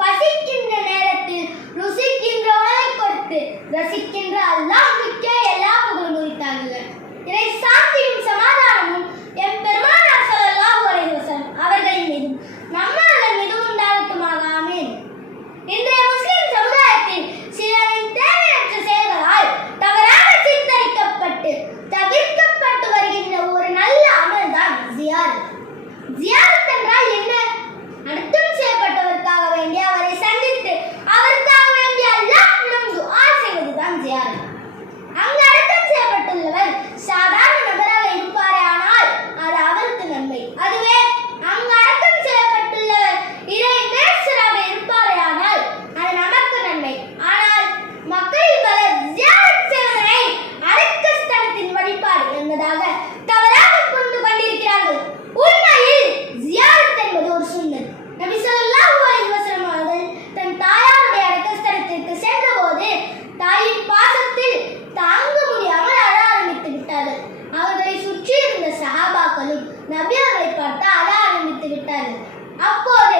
பசிக்கின்ற நேரத்தில் ருசிக்கின்றவனை கொடுத்து ரசிக்கின்ற அல்லாஹ் மிக்க எல்லா புகழும் உரித்தார்கள். இதை காட்ட அழ ஆரம்பித்து விட்டார்கள் அப்போது